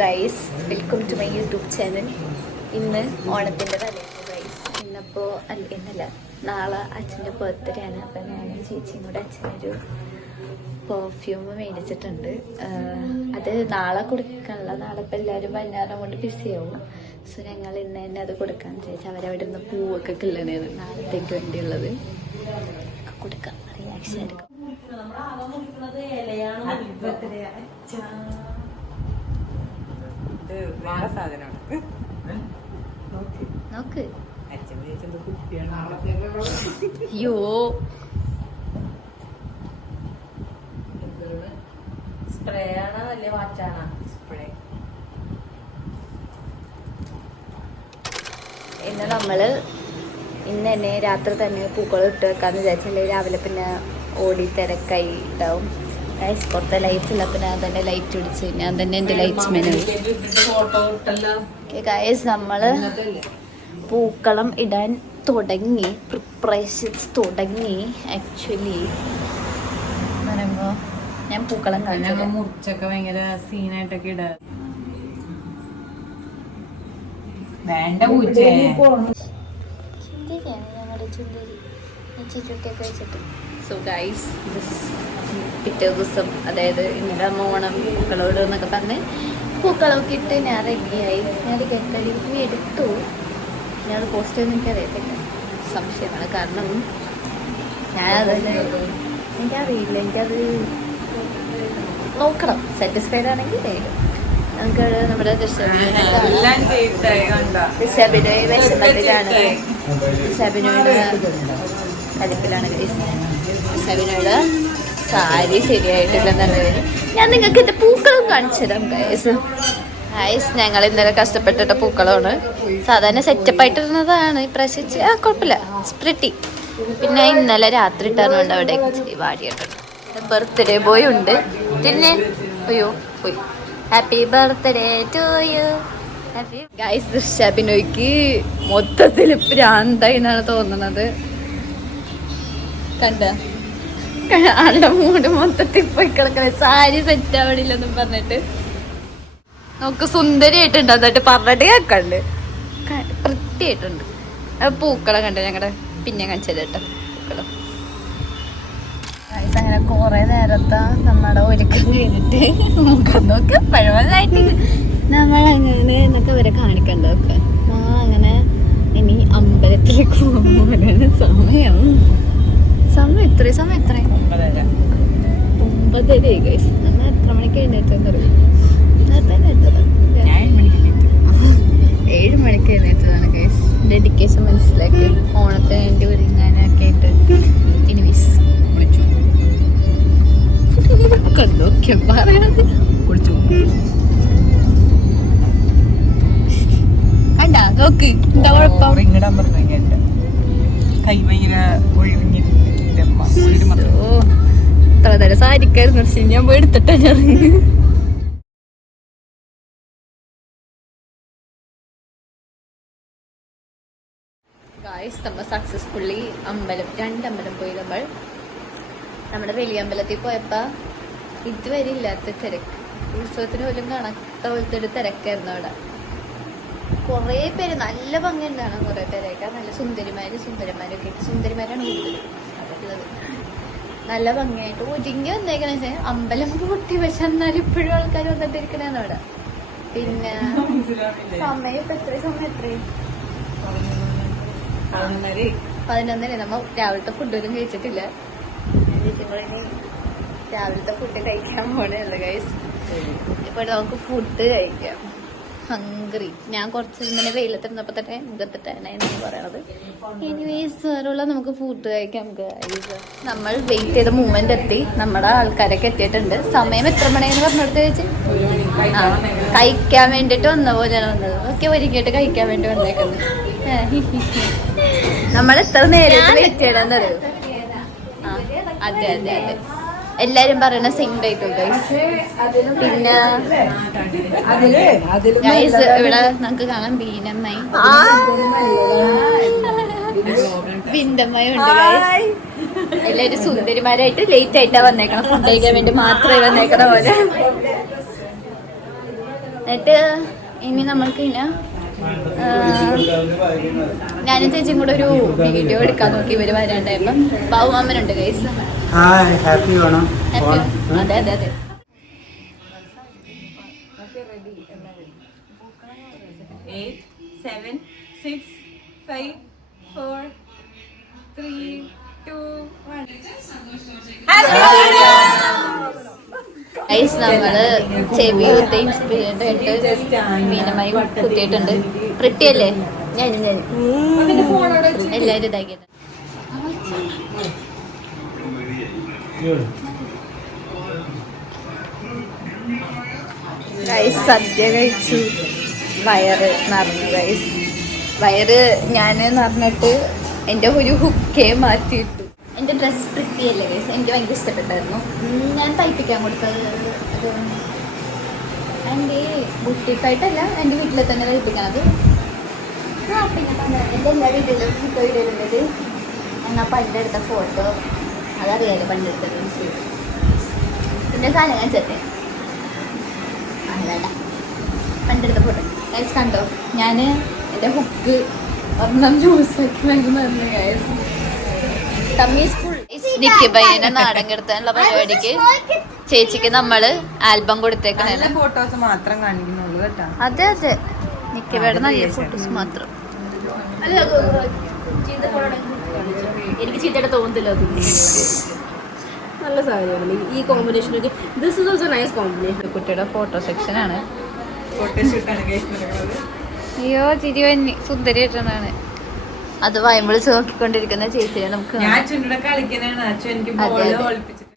Guys, welcome to my YouTube channel. ഇന്ന് ഓണത്തിൻ്റെ തലേന്ന് ഗൈസ്. ഇന്നിപ്പോൾ ഇന്നല്ല, നാളെ അച്ഛൻ്റെ ബർത്ത്ഡേ ആണ്. അപ്പം ഞാനും ചേച്ചിയും കൂടെ അച്ഛനൊരു പെർഫ്യൂം മേടിച്ചിട്ടുണ്ട്. അത് നാളെ കൊടുക്കാനുള്ള, നാളെ ഇപ്പം എല്ലാവരും വൈകുന്നേരം കൊണ്ട് ബിസിയാവും. സോ ഞങ്ങൾ ഇന്ന് തന്നെ അത് കൊടുക്കാമെന്ന് ചോദിച്ചാൽ അവരവിടെ നിന്ന് പൂവൊക്കെ കിള്ളണേന്ന് നാളത്തേക്ക് വേണ്ടിയുള്ളത് കൊടുക്കാം. റിയാക്ഷൻ എടുക്കാം. നോക്ക്. അയ്യോ, സ്പ്രേ ആണോ അല്ലെ വാച്ചാണോ? സ്പ്രേ. ഇന്ന് നമ്മള് ഇന്ന് തന്നെ രാത്രി തന്നെ പൂക്കൾ ഇട്ട് വെക്കാന്ന് വിചാരിച്ചല്ലേ. രാവിലെ പിന്നെ ഓടി തിരക്കായി ഉണ്ടാവും. പുറത്തെ ലൈറ്റ് ഇല്ല, പിന്നെ ഞാൻ തന്നെ ലൈറ്റ് പിടിച്ച് ഞാൻ തന്നെ എൻ്റെ ലൈറ്റ് മെനു. ഗൈസ്, നമ്മള് പൂക്കളം ഇടാൻ തുടങ്ങി, പ്രിപ്പറേഷൻസ് തുടങ്ങി. ആക്ച്വലി പറയുമ്പോ ഞാൻ പൂക്കളം കാണിച്ചു മുറിച്ചൊക്കെ ഭയങ്കര സീനായിട്ടൊക്കെ ഇടാ. വേണ്ട പൂച്ച ഞങ്ങളുടെ ചുന്ദരി ചുറ്റൊക്കെ വെച്ചിട്ട്. സോ ഗൈസ്, പിറ്റേ ദിവസം, അതായത് ഇന്നലെ ഓണം പൂക്കളോട് എന്നൊക്കെ പറഞ്ഞ് പൂക്കളമൊക്കെ ഇട്ട് ഞാൻ റെഡിയായി. ഞാൻ കെട്ടടി എടുത്തു. ഞാനത് പോസ്റ്റ് ചെയ്തെന്ന് എനിക്കറിയത്തില്ല, സംശയമാണ്. കാരണം ഞാനതല്ല, എനിക്കറിയില്ല, എനിക്കത് നോക്കണം. സാറ്റിസ്ഫൈഡ് ആണെങ്കിൽ നേടും. നമുക്ക് നമ്മുടെ ഋഷഭിനോയ് വിശന്നതിലാണ്, ഋഷഭിനോയുടെ കലിപ്പിലാണ് ഗൈസ്. ഋഷഭിനോയുടെ സാരി ശരിയായിട്ടില്ലെന്നുള്ളത് ഞാൻ നിങ്ങൾക്ക് എൻ്റെ പൂക്കളം കാണിച്ചു തരാം ഗൈസ്. ഗൈസ്, ഞങ്ങൾ ഇന്നലെ കഷ്ടപ്പെട്ടിട്ട പൂക്കളമാണ്. സാധാരണ സെറ്റപ്പ് ആയിട്ടിരുന്നതാണ്. ഇപ്രാവശ്യം കുഴപ്പമില്ല, സ്പ്രിറ്റി. പിന്നെ ഇന്നലെ രാത്രി ഇട്ടാറുണ്ട് അവിടെ ഇച്ചിരി വാടിയിട്ടുണ്ട്. ബർത്ത്ഡേ ബോയ് ഉണ്ട്. പിന്നെ അയ്യോ പോയി. Happy birthday to you. Happy guys. ഋഷഭിനോയ്ക്ക് മൊത്തത്തിൽ പ്രാന്തായി എന്നാണ് തോന്നുന്നത്. കണ്ട ആളുടെ മൂട് മൊത്തത്തിൽ പോയി കിടക്കണ. സാരി സെറ്റ് ആവണില്ലെന്നും പറഞ്ഞിട്ട് നമുക്ക് സുന്ദരിയായിട്ടുണ്ട്. എന്നിട്ട് പറഞ്ഞിട്ട് കേൾക്കണ്ട് വൃത്തിയായിട്ടുണ്ട്. പൂക്കളം കണ്ട് ഞങ്ങളുടെ പിന്നെ കാണിച്ചത് കേട്ടോ പൂക്കളം. അങ്ങനെ കുറെ നേരത്തെ നമ്മുടെ ഒരുക്കം കഴിഞ്ഞിട്ട് മുഖം നോക്കി പഴമതായിട്ട് നമ്മളങ്ങനെ എന്നൊക്കെ അവരെ കാണിക്കണ്ടതൊക്കെ. അങ്ങനെ ഇനി അമ്പലത്തിലേക്ക് പോകാനാണ് സമയം. എത്ര 9:30 ഗൈസ്. നമ്മൾ എത്ര മണിക്ക് എഴുന്നേറ്റെന്ന് പറയും? 7 മണിക്ക് എഴുന്നേറ്റതാണ് ഗൈസ്. ഡെഡിക്കേഷൻ മനസ്സിലാക്കി ഓണത്തിന് വേണ്ടി ഒരുങ്ങാനൊക്കെ ആയിട്ട്. ഇനി മിസ് വിളിച്ചു കണ്ടോക്കെ പറയാതെ കുളിച്ചു കണ്ടാ നോക്ക്. എന്താ കുഴപ്പം? ഇത്ര നേരം സാരിക്കായിരുന്നു. ഞാൻ പോയി എടുത്തിട്ടാ ഇറങ്ങി. ഗായ്സ്, നമ്മൾ സക്സസ്ഫുള്ളി 2 അമ്പലം പോയി. നമ്മുടെ വലിയ അമ്പലത്തിൽ പോയപ്പോ ഇതുവരെ ഇല്ലാത്ത തിരക്ക്. ഉത്സവത്തിന് പോലും കാണാത്ത പോലത്തെ ഒരു തിരക്കായിരുന്നു അവിടെ. കുറേ പേര്, നല്ല ഭംഗിയുണ്ടാണ്. കുറെ പേരൊക്കെ നല്ല സുന്ദരിമാരൊക്കെ ഇട്ട്. സുന്ദരിമാരാണ് കൂടുതൽ. നല്ല ഭംഗിയായിട്ട് ഒതുങ്ങി വന്നേക്കണ. അമ്പലം പൂട്ടി, പക്ഷെ എന്നാലും ഇപ്പോഴും ആൾക്കാർ വന്നിട്ടിരിക്കണേന്ന് അവിടെ. പിന്നെ സമയം ഇപ്പൊ സമയം 11:00. നമ്മ രാവിലത്തെ ഫുഡൊന്നും കഴിച്ചിട്ടില്ല. രാവിലത്തെ ഫുഡ് കഴിക്കാൻ പോണേയുള്ളു ഗൈസ്. ഇപ്പൊ നമുക്ക് ഫുഡ് കഴിക്കാം. ഹംഗ്രി. ഞാൻ കുറച്ച് ഇങ്ങനെ വെയിലത്തിരുന്നപ്പോ തന്നെ മുഖത്തിട്ടാണ് എന്ന് പറയണത്. എനിവേസ് വേറുള്ള നമുക്ക് ഫുഡ് കഴിക്കാം ഗൈസ്. നമ്മൾ വെയിറ്റ് ചെയ്ത മൂവ്മെന്റ് എത്തി. നമ്മുടെ ആൾക്കാരൊക്കെ എത്തിയിട്ടുണ്ട്. സമയം എത്ര മണിയെന്ന് പറഞ്ഞെടുത്ത് വെച്ച് കഴിക്കാൻ വേണ്ടിട്ട് വന്ന പോലെയാണ് വന്നത്. ഒക്കെ ഒരുക്കിയിട്ട് കഴിക്കാൻ വേണ്ടി വന്നേക്കുന്നത്. നമ്മൾ എത്ര നേരം വെയിറ്റ് ചെയ്യണമെന്നറിയോ? അതെ എല്ലാരും പറയുന്ന സെയിം ഡേറ്റ് ഗൈസ്. പിന്നെ ഗൈസ് ഇവിടെ നമുക്ക് കാണാം ബീനമ്മായി ഉണ്ട് ഗൈസ്. എല്ലാരും സുന്ദരിമാരായിട്ട് ലേറ്റ് ആയിട്ടാ വന്നേക്കണം. ഫുഡ് കഴിക്കാൻ വേണ്ടി മാത്രമേ വന്നേക്കണ പോലെ. എന്നിട്ട് ഇനി നമ്മൾക്ക് ഇനി ഞാനും ചേച്ചിയും കൂടെ ഒരു വീഡിയോ എടുക്കാൻ നോക്കി ഇവര് വരാണ്ടായപ്പം ബാബുമാമനുണ്ട് ഗൈസ്. ഹാപ്പി വേണം. അതെ അതെ അതെ. ഗൈസ് നമ്മള് ചെവി കുത്തി ഇൻസ്പിറേറ്റ് ആയിട്ട് മീനമായി കുത്തിയിട്ടുണ്ട്. പ്രിട്ടി അല്ലേ? ഞാൻ എല്ലാവരും ഇതാക്കിയത്. ഗൈസ് സദ്യ കഴിച്ചു, വയറ് നിറഞ്ഞു ഗൈസ്. വയറ് ഞാൻ നിറഞ്ഞിട്ട് എൻ്റെ ഒരു ഹുക്കേ മാറ്റിയിട്ടു. എൻ്റെ ഡ്രസ്സ് പ്രിട്ടിയല്ലേ ഗൈസ്, എനിക്ക് ഭയങ്കര ഇഷ്ടപ്പെട്ടായിരുന്നു. ഞാൻ തയ്പ്പിക്കാൻ കൊടുത്തത് അത് എൻ്റെ ബുട്ടിക്കായിട്ടല്ല, എൻ്റെ വീട്ടിൽ തന്നെ തയ്പ്പിക്കണത്. പിന്നെ എൻ്റെ എല്ലാ വീട്ടിലും ഫോട്ടോ ഇടലുള്ളത് എന്നാൽ പണ്ടെടുത്ത ഫോട്ടോ അതറിയാലോ, പണ്ടെടുത്തത്. പിന്നെ സാധനം ഞാൻ ചേട്ടൻ വേണ്ട പണ്ടെടുത്ത ഫോട്ടോ ഗൈസ് കണ്ടോ. ഞാൻ എൻ്റെ ഹുക്ക് ഒരെണ്ണം ജ്യൂസാക്കി വരുന്നു ഗൈസ്. നിക്കിബൈനെ നാടൻ കെടുത്താനുള്ള പരിപാടിക്ക് ചേച്ചിക്ക് നമ്മള് ആൽബം കൊടുത്തേക്കണേ. ഫോട്ടോസ് മാത്രം കാണിക്കുന്നുള്ളൂ കേട്ടോ. അതെ അതെ, നിക്കിബയുടെ നല്ല ഫോട്ടോസ് മാത്രം. എനിക്ക് ചീത്തയുടെ തോന്നുന്നില്ല. നല്ല സാധനമാണ് ഈ കോമ്പിനേഷനൊക്കെ. This is also nice combination. കുട്ടിയുടെ ഫോട്ടോ സെക്ഷൻ ആണ്. ഫോട്ടോഷൂട്ടാണ്. അയ്യോ ചിരി വന്നി സുന്ദരിയായിട്ടാണ് അത് വയമ്പിൾ നോക്കിക്കൊണ്ടിരിക്കുന്ന ചേച്ചിയെ നമുക്ക് ഞാൻ ചുണ്ടിടെ കളിക്കാനാണ് അച്ഛൻ എനിക്ക് ബോള് ഒളിപ്പിച്ചത്.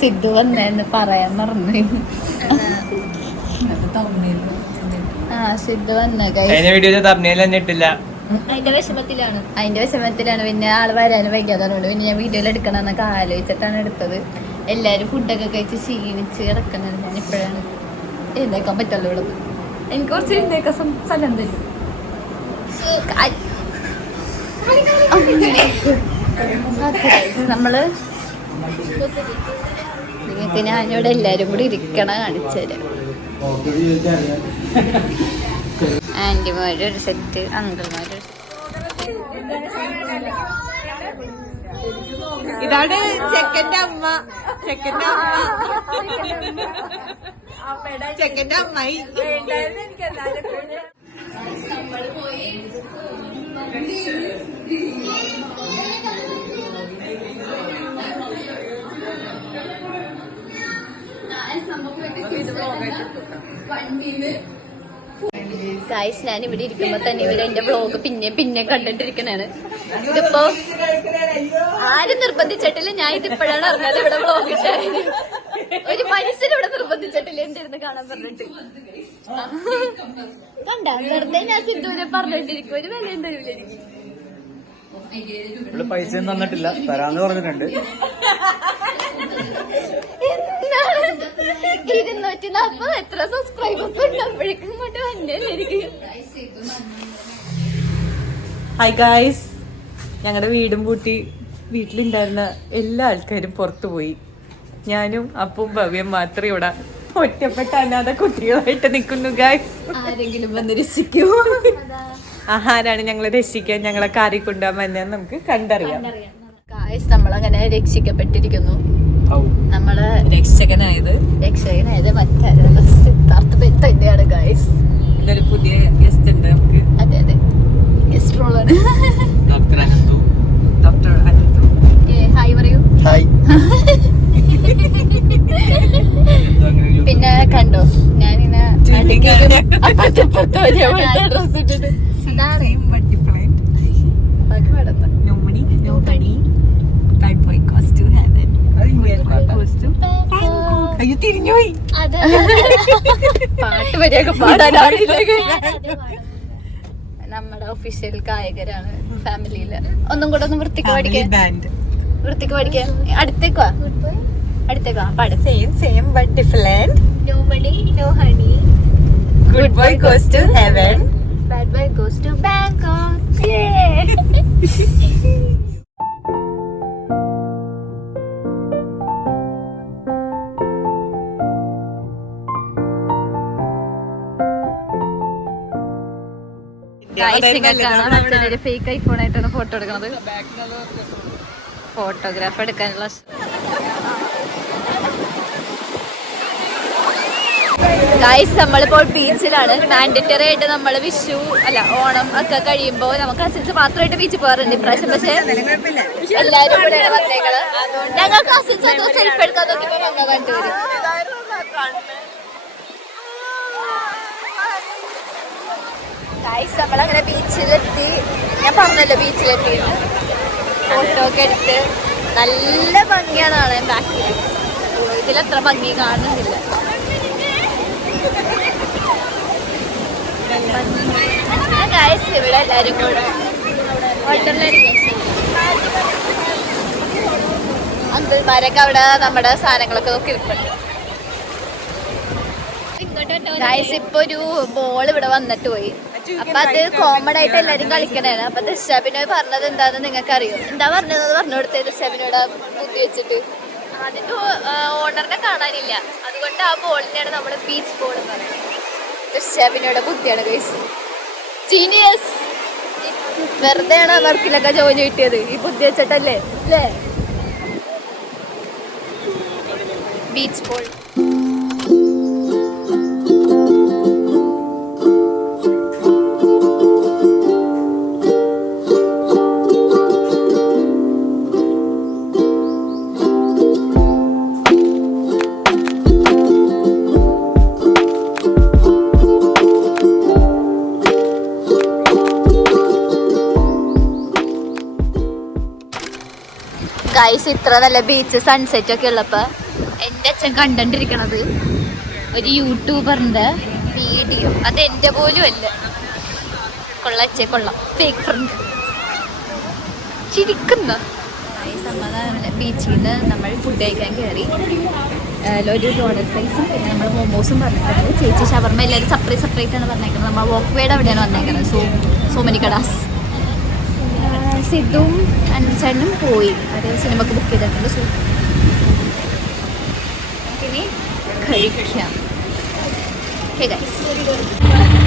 സിദ്ധു വന്നെന്ന് പറയാൻ മറന്നു. സിദ്ധു വന്ന അതിന്റെ വിഷമത്തിലാണ്. പിന്നെ ആള് വരാനും വൈകാതാണ്. പിന്നെ ഞാൻ വീഡിയോയിൽ എടുക്കണം എന്നൊക്കെ ആലോചിച്ചിട്ടാണ് എടുത്തത്. എല്ലാരും ഫുഡൊക്കെ കഴിച്ച് ക്ഷീണിച്ച് കിടക്കുന്നത്. ഞാൻ ഇപ്പോഴാണ് എഴുന്നേക്കാൻ പറ്റുള്ളൂ. ഇവിടെ എനിക്ക് കുറച്ച് എഴുന്നേക്കാൻ സ്ഥലം തരും. നമ്മള് നിങ്ങൾക്ക് ഞാനിവിടെ എല്ലാരും കൂടി ഇരിക്കണ കാണിച്ചു തരാം. ആന്റിമാരൊരു സെറ്റ്, അങ്കിൾമാരൊരു ഇതാണ് ചെക്കന്റെ അമ്മ. ചെക്കന്റെ അമ്മായി. ഗൈസ് ഞാൻ ഇവിടെ ഇരിക്കുമ്പോ തന്നെ ഇവര് എന്റെ വ്ളോഗ് പിന്നെ കണ്ടിട്ടിരിക്കണാണ്. ഇതിപ്പോ ആരും നിർബന്ധിച്ചിട്ടില്ല, ഞാൻ ഇതിപ്പോഴാണ് അറിഞ്ഞത് ഇവിടെ വ്ളോഗ് ഇട്ടായിരുന്നു. ഒരു മനുഷ്യനും ഇവിടെ നിർബന്ധിച്ചിട്ടില്ല എന്റെ ഇരുന്ന് കാണാൻ പറഞ്ഞിട്ട്. കണ്ട വെറുതെ ഞാൻ സിദ്ധൂരെ പറഞ്ഞിട്ടിരിക്കും, ഒരു വിലയും തരൂല എനിക്ക്. പൈസ തന്നിട്ടില്ല, തരാന്ന് പറഞ്ഞിട്ടുണ്ട്. 240 എത്ര സബ്സ്ക്രൈബേഴ്സ് ഉണ്ടാകുമ്പോഴേക്കും ഇങ്ങോട്ട് വന്നേലായിരിക്കും. ഹായ് ഗായ്സ്, ഞങ്ങളുടെ വീടും പൂട്ടി വീട്ടിലുണ്ടായിരുന്ന എല്ലാ ആൾക്കാരും പുറത്തു പോയി. ഞാനും അപ്പും ഭവ്യം മാത്രം ഇവിടെ ഒറ്റപ്പെട്ട അനാഥ കുട്ടികളായിട്ട് നിൽക്കുന്നു ഗായ്സ്. ആരെങ്കിലും വന്ന് രക്ഷിക്കുമോ? ആഹാരാണ് ഞങ്ങളെ രക്ഷിക്കാൻ ഞങ്ങളെ കാറി കൊണ്ടുപോകാൻ നമുക്ക് കണ്ടറിയാം. ഗായ്സ് നമ്മളങ്ങനെ രക്ഷിക്കപ്പെട്ടിരിക്കുന്നു. നമ്മള് രക്ഷകനായത് മറ്റാരും സിദ്ധാർത്ഥ ബെൻ തന്നെയാണ് ഗായ്സ്. ഇതൊരു പുതിയ ഗസ്റ്റ് ഉണ്ട് നമുക്ക്. അതെ അതെ, ഗസ്റ്റ് റോളാണ്. ഡോക്ടർ അനന്തു. ഹായ് പറയൂ. പിന്നെ കണ്ടോ ഞാനിങ്ങനെ ഡ്രസ് ഇട്ടിട്ട് തിരിഞ്ഞുപോയി. പാട്ട് വരെയൊക്കെ പാടാനാവില്ല. നമ്മുടെ ഒഫീഷ്യൽ ഗായകരാണ് ഫാമിലിയില്. ഒന്നും കൂടെ ഒന്ന് വൃത്തിക്ക് പഠിക്കാൻ അടുത്തേക്ക് വാ പാട്. Same but different. No money, no honey. Good boy goes to heaven. Bad boy goes to Bangkok. Yeah. ഒരു ഫേക്ക് ഐഫോൺ ആയിട്ടാണ് ഫോട്ടോ എടുക്കുന്നത്. ഫോട്ടോഗ്രാഫ് എടുക്കാനുള്ള ഗൈസ് നമ്മളിപ്പോൾ ബീച്ചിലാണ്. മാൻഡറ്ററി ആയിട്ട് നമ്മൾ വിഷു അല്ല ഓണം ഒക്കെ കഴിയുമ്പോൾ നമുക്ക് കസിൻസ് മാത്രമായിട്ട് ബീച്ചിൽ പോകാറുണ്ട്. ഇപ്രാവശ്യം പക്ഷേ എല്ലാവരും കൂടെയാണ് വന്നേക്കള്. ഞങ്ങൾ കസിൻസ് ഒക്കെ സെൽഫ് എടുക്കാൻ നോക്കിയപ്പോൾ വന്ന കണ്ടുവരും. ഗൈസ് നമ്മളങ്ങനെ ബീച്ചിലെത്തി. ഞാൻ പറഞ്ഞല്ലോ ബീച്ചിലെത്തി. ഫോട്ടോ ഒക്കെ എടുത്ത് നല്ല ഭംഗിയാണ് കാണാൻ. ബാക്കിൽ ഇതിലത്ര ഭംഗി കാണുന്നില്ല. ഗൈസ് ഇവിടെ എല്ലാരും കൂടെ അങ്കിൾമാരൊക്കെ അവിടെ നമ്മുടെ സാധനങ്ങളൊക്കെ നോക്കി ഇരിപ്പുണ്ട്. ഗൈസ് ഇപ്പൊ ഒരു ബോൾ ഇവിടെ വന്നിട്ട് പോയി. അപ്പൊ അത് കോമൺ ആയിട്ട് എല്ലാരും കളിക്കണേണ്. അപ്പൊ ദൃശ്യാബിനോയ് പറഞ്ഞത് എന്താന്ന് നിങ്ങൾക്ക് അറിയോ? എന്താ പറഞ്ഞത് പറഞ്ഞു കൊടുത്തേ ദൃശ്യാബിനോട് ബുദ്ധി വെച്ചിട്ട്? അതിന്റെ ഓണറിനെ കാണാനില്ല, അതുകൊണ്ട് ആ ബോളിനെയാണ് നമ്മൾ ബീച്ച് ബോൾ എന്ന് പറയുന്നത്. ദൃശ്യാബിനോയുടെ ബുദ്ധിയാണ് ഗൈസ്. ജീനിയസ്. വെറുതെയാണ് വർക്കിലൊക്കെ ജോലി കിട്ടിയത് ഈ ബുദ്ധി വെച്ചിട്ടല്ലേ അല്ലേ? Beach ball. ഗൈസ് ഇത്ര നല്ല ബീച്ച് സൺസെറ്റ് ഒക്കെ ഉള്ളപ്പോൾ എൻ്റെ അച്ഛൻ കണ്ടിരിക്കണത് ഒരു യൂട്യൂബറിൻ്റെ വീഡിയോ. അത് എൻ്റെ പോലും അല്ല. കൊള്ളച്ചേ കൊള്ളാം. ഫേക്ക് ഫ്രണ്ട് ചിരിക്കുന്ന ബീച്ചിൽ നിന്ന് നമ്മൾ ഫുഡ് കഴിക്കാൻ കയറി. ഒരു റോഡൽ ഫ്രൈസും പിന്നെ നമ്മൾ മോമോസും പറഞ്ഞിട്ടുണ്ട്. ചേച്ചി ഷവർമ്മ എല്ലാവരും സെപ്പറേറ്റ് ആണ് പറഞ്ഞേക്കുന്നത്. നമ്മൾ വോക്ക് വേയുടെ അവിടെയാണ് വന്നേക്കുന്നത്. So many കടാസ്. സിദ്ധും അഞ്ചനും പോയി. അത് സിനിമക്ക് ബുക്ക് ചെയ്തിട്ടുണ്ട്. സോ ഇനി കഴിക്കാം. Okay guys.